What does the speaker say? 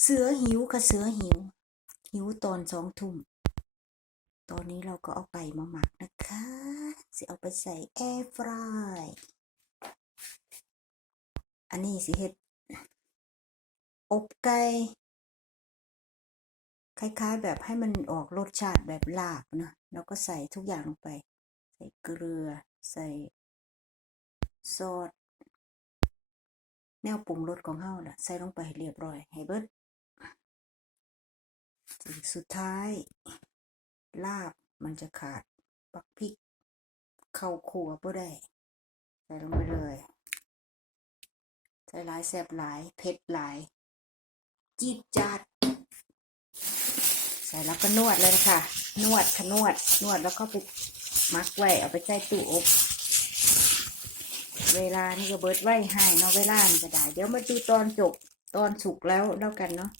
เสือหิวค่ะเสือหิว หิวตอนสองทุ่ม ตอนนี้เราก็เอาไก่มาหมักนะคะสิเอาไปใส่แอร์ฟราย อันนี้สิเฮ็ด อบไก่คล้ายๆ แบบให้มันออกรสชาติแบบลาบนะแล้วก็ใส่ทุกอย่างลงไป ใส่เกลือ ใส่ซอสแนวปรุงรสของเฮาล่ะ ใส่ลงไปเรียบร้อย ให้เบิด สิ่งสุดท้าย ลาบมันจะขาดปักพริก เข้าครัวบ่ได้ใส่ลงไปเลย ใส่หลายแซบหลายเผ็ดหลาย จี๊ดจ๊าดใส่แล้วก็นวดเลยนะคะนวดค่ะนวด นวดแล้วก็ไปมักไว้เอาไปใส่ตู้อบเวลานี่ก็เบิดไว้ให้เนาะเวลามันก็ได้ เดี๋ยวมาดูตอนจบตอนสุกแล้วแล้วกันเนาะ